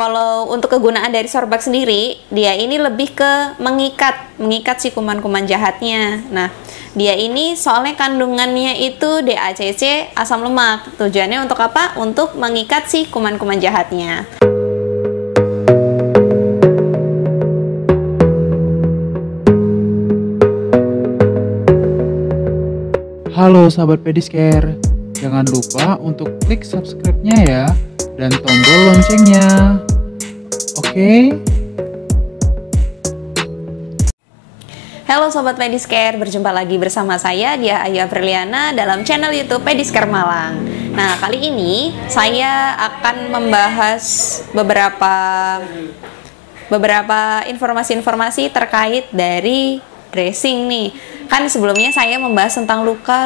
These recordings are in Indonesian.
kalau untuk kegunaan dari sorbak sendiri, dia ini lebih ke mengikat si kuman-kuman jahatnya. Nah, dia ini soalnya kandungannya itu DHCC, asam lemak. Tujuannya untuk apa? Untuk mengikat si kuman-kuman jahatnya. Halo sahabat Pedicare, jangan lupa untuk klik subscribe-nya ya, dan tombol loncengnya. Oke? Halo Sobat Pedicare, berjumpa lagi bersama saya Diah Ayu Apriliana dalam channel YouTube Pedicare Malang. Nah, kali ini saya akan membahas beberapa informasi-informasi terkait dari dressing nih. Kan sebelumnya saya membahas tentang luka.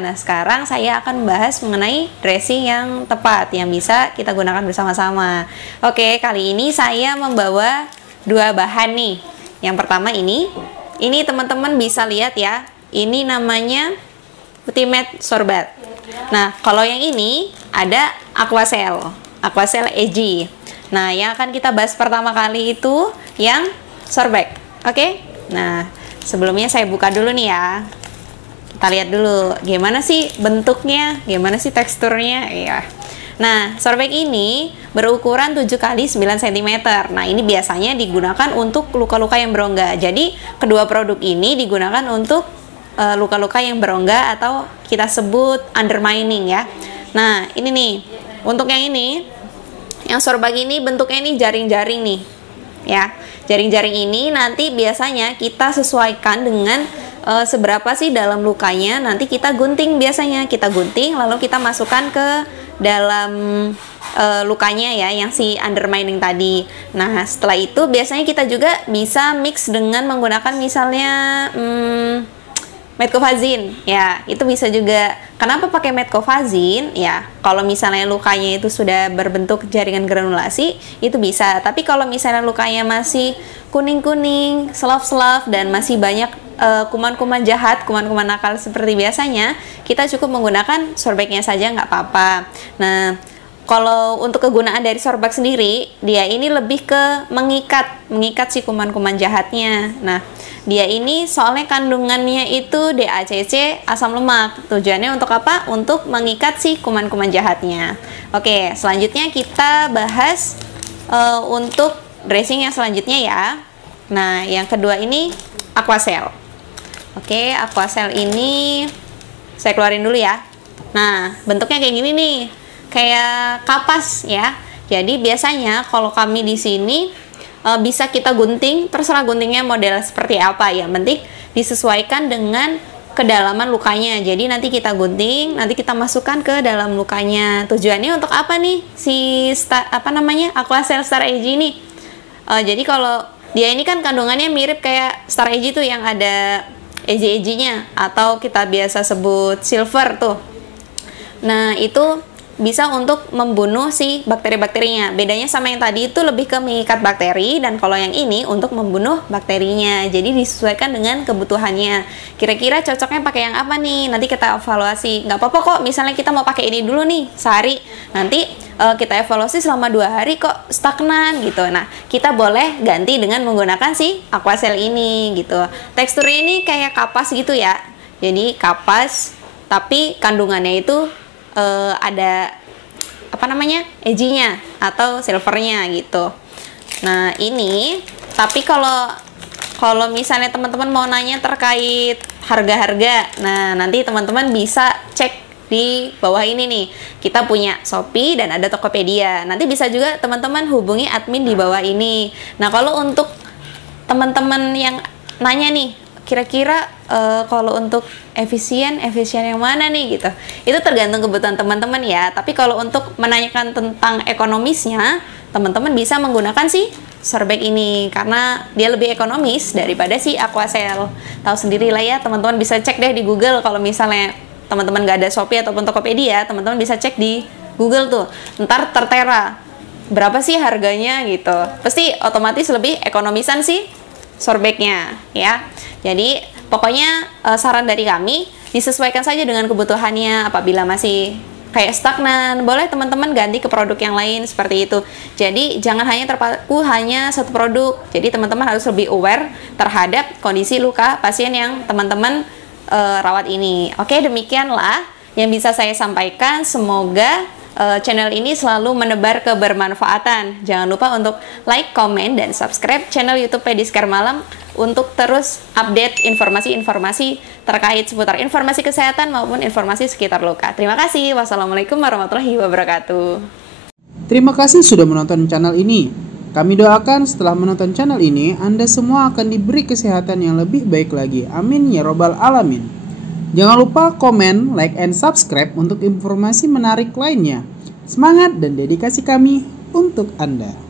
Nah, sekarang saya akan membahas mengenai dressing yang tepat yang bisa kita gunakan bersama-sama. Oke, kali ini saya membawa dua bahan nih. Yang pertama ini teman-teman bisa lihat ya. Ini namanya Ultimate Sorbat. Nah, kalau yang ini ada Aquacel EG. Nah, yang akan kita bahas pertama kali itu yang sorbet. Oke? Nah, sebelumnya saya buka dulu nih ya. Kita lihat dulu gimana sih bentuknya, gimana sih teksturnya ya. Nah, sorbet ini berukuran 7 x 9 cm. Nah, ini biasanya digunakan untuk luka-luka yang berongga. Jadi, kedua produk ini digunakan untuk luka-luka yang berongga atau kita sebut undermining ya. Nah, ini nih. Untuk yang ini, yang sorbet ini bentuknya ini jaring-jaring nih. Ya, jaring-jaring ini nanti biasanya kita sesuaikan dengan seberapa sih dalam lukanya. Nanti kita gunting, biasanya kita gunting lalu kita masukkan ke dalam lukanya ya, yang si undermining tadi. Nah, setelah itu biasanya kita juga bisa mix dengan menggunakan misalnya Metcovazine ya, itu bisa juga. Kenapa pakai Metcovazine? Ya, kalau misalnya lukanya itu sudah berbentuk jaringan granulasi, itu bisa. Tapi kalau misalnya lukanya masih kuning-kuning, selaf-selaf, dan masih banyak kuman-kuman jahat, kuman-kuman nakal seperti biasanya, kita cukup menggunakan sorbetnya saja, nggak apa-apa. Nah, kalau untuk kegunaan dari sorbet sendiri, dia ini lebih ke mengikat si kuman-kuman jahatnya. Nah, dia ini soalnya kandungannya itu DHCC, asam lemak. Tujuannya untuk apa? Untuk mengikat si kuman-kuman jahatnya. Oke, selanjutnya kita bahas untuk dressing yang selanjutnya ya. Nah, yang kedua ini Aquacel. Oke, Aquacel ini saya keluarin dulu ya. Nah, bentuknya kayak gini nih. Kayak kapas ya. Jadi biasanya kalau kami di sini bisa kita gunting, terserah guntingnya model seperti apa ya. Penting disesuaikan dengan kedalaman lukanya. Jadi nanti kita gunting, nanti kita masukkan ke dalam lukanya. Tujuannya untuk apa nih si Aquacel Star EG ini? Jadi kalau dia ini kan kandungannya mirip kayak Star EG tuh yang ada EG-EG-nya atau kita biasa sebut silver tuh. Nah, itu bisa untuk membunuh si bakteri-bakterinya. Bedanya sama yang tadi itu lebih ke mengikat bakteri, dan kalau yang ini untuk membunuh bakterinya. Jadi disesuaikan dengan kebutuhannya. Kira-kira cocoknya pakai yang apa nih? Nanti kita evaluasi. Nggak apa-apa kok, misalnya kita mau pakai ini dulu nih sehari. Nanti kita evaluasi selama 2 hari kok stagnan gitu. Nah, kita boleh ganti dengan menggunakan si Aquacel ini gitu. Teksturnya ini kayak kapas gitu ya. Jadi kapas, tapi kandungannya itu ada EG-nya atau silvernya gitu. Nah, ini tapi kalau misalnya teman-teman mau nanya terkait harga-harga, nah nanti teman-teman bisa cek di bawah ini nih. Kita punya Shopee dan ada Tokopedia. Nanti bisa juga teman-teman hubungi admin di bawah ini. Nah, kalau untuk teman-teman yang nanya nih, kira-kira kalau untuk efisien yang mana nih gitu, itu tergantung kebutuhan teman-teman ya. Tapi kalau untuk menanyakan tentang ekonomisnya, teman-teman bisa menggunakan si sorbet ini karena dia lebih ekonomis daripada si Aquacel. Tahu sendiri lah ya, teman-teman bisa cek deh di Google. Kalau misalnya teman-teman nggak ada Shopee ataupun Tokopedia, teman-teman bisa cek di Google tuh, ntar tertera berapa sih harganya gitu. Pasti otomatis lebih ekonomisan sih sorbetnya ya. Jadi pokoknya saran dari kami, disesuaikan saja dengan kebutuhannya. Apabila masih kayak stagnan, boleh teman-teman ganti ke produk yang lain seperti itu. Jadi jangan hanya terpaku hanya satu produk. Jadi teman-teman harus lebih aware terhadap kondisi luka pasien yang teman-teman rawat ini. Oke, demikianlah yang bisa saya sampaikan. Semoga channel ini selalu menebar kebermanfaatan. Jangan lupa untuk like, komen, dan subscribe channel YouTube Pedicare Malam untuk terus update informasi-informasi terkait seputar informasi kesehatan maupun informasi sekitar luka. Terima kasih. Wassalamualaikum warahmatullahi wabarakatuh. Terima kasih sudah menonton channel ini. Kami doakan setelah menonton channel ini, Anda semua akan diberi kesehatan yang lebih baik lagi. Amin ya robbal alamin. Jangan lupa komen, like, and subscribe untuk informasi menarik lainnya. Semangat dan dedikasi kami untuk Anda.